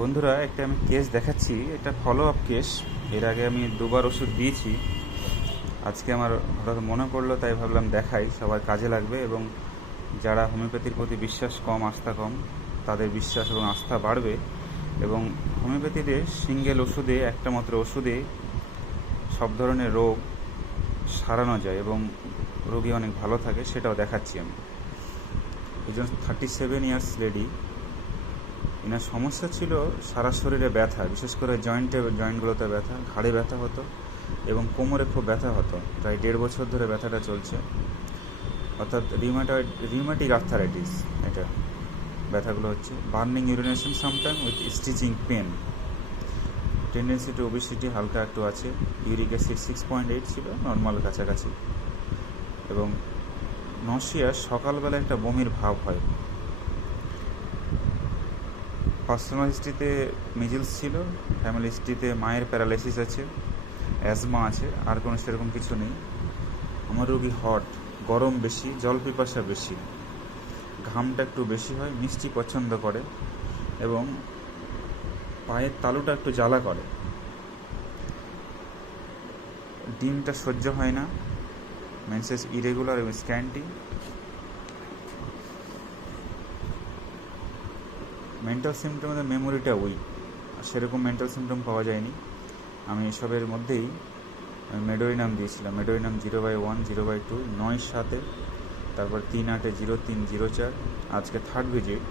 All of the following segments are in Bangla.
বন্ধুরা, একটা আমি কেস দেখাচ্ছি। এটা ফলো আপ কেস। এর আগে আমি দুবার ওষুধ দিয়েছি। আজকে আমার হঠাৎ মনে পড়লো, তাই ভাবলাম দেখাই, সবার কাজে লাগবে। এবং যারা হোমিওপ্যাথির প্রতি বিশ্বাস কম, আস্থা কম, তাদের বিশ্বাস এবং আস্থা বাড়বে। এবং হোমিওপ্যাথিতে সিঙ্গেল ওষুধে, একটা মাত্র ওষুধে সব ধরনের রোগ সারানো যায় এবং রোগী অনেক ভালো থাকে, সেটাও দেখাচ্ছি আমি। একজন 37 ইয়ার্স লেডি। এনার সমস্যা ছিল সারা শরীরে ব্যথা, বিশেষ করে জয়েন্টগুলোতে ব্যথা, ঘাড়ে ব্যথা হতো এবং কোমরে খুব ব্যথা হতো। প্রায় 1.5 বছর ধরে ব্যথাটা চলছে। অর্থাৎ রিউম্যাটিক আর্থারাইটিস। এটা ব্যথাগুলো হচ্ছে burning urination sometime with stitching pain, tendency to obesity হালকা একটু আছে, ইউরিক অ্যাসিড 6.8 ছিল, নর্মাল কাছাকাছি। এবং নশিয়া, সকালবেলা একটা বমির ভাব হয়। পার্সোনাল হিস্ট্রিতে মিজিলস ছিল, ফ্যামিলি হিস্ট্রিতে মায়ের প্যারালাইসিস আছে, অ্যাজমা আছে, আর কোনো সেরকম কিছু নেই। আমার রোগী হট, গরম বেশি, জল পিপাসা বেশি, ঘামটা একটু বেশি হয়, মিষ্টি পছন্দ করে এবং পায়ের তালুটা একটু জ্বালা করে, ডিমটা সহ্য হয় না, মেন্সেস ইরেগুলার এবং স্ক্যান্টি। মেন্টাল সিমটমের মেমোরিটা উইক, সেরকম মেন্টাল সিমটম পাওয়া যায়নি। আমি এসবের মধ্যেই মেডোরিনাম দিয়েছিলাম। মেডোরিনাম 0/1, 0/2, 9/7, তারপর 3/8, 0/3, 0/4। আজকে থার্ড ভিজিট,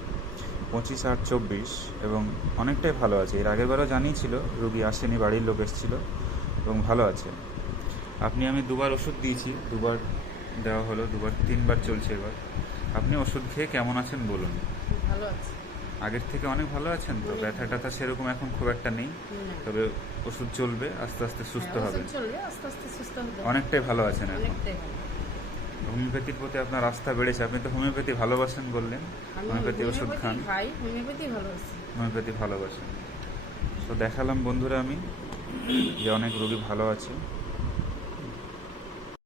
25/8/24, এবং অনেকটাই ভালো আছে। এর আগের বারও জানিয়েছিল, রুগী আসেনি, বাড়ির লোক এসেছিল এবং ভালো আছে। আমি দুবার ওষুধ দিয়েছি, দুবার দেওয়া হলো, 3বার চলছে এবার। আপনি ওষুধ খেয়ে কেমন আছেন বলুন? ভালো আছে। আগের থেকে অনেক ভালো আছেন তো? ব্যথা ট্যাথা সেরকম এখন খুব একটা নেই, তবে ওষুধ চলবে, আস্তে আস্তে সুস্থ হবে। অনেকটাই ভালো আছেন এখন। হোমিওপ্যাথির প্রতি আপনার আস্থা বেড়েছে। আপনি তো হোমিওপ্যাথি ভালোবাসেন বললেন, হোমিওপ্যাথি ওষুধ খান, হোমিওপ্যাথি ভালোবাসেন। তো দেখালাম বন্ধুরা আমি যে অনেক রোগী ভালো আছে।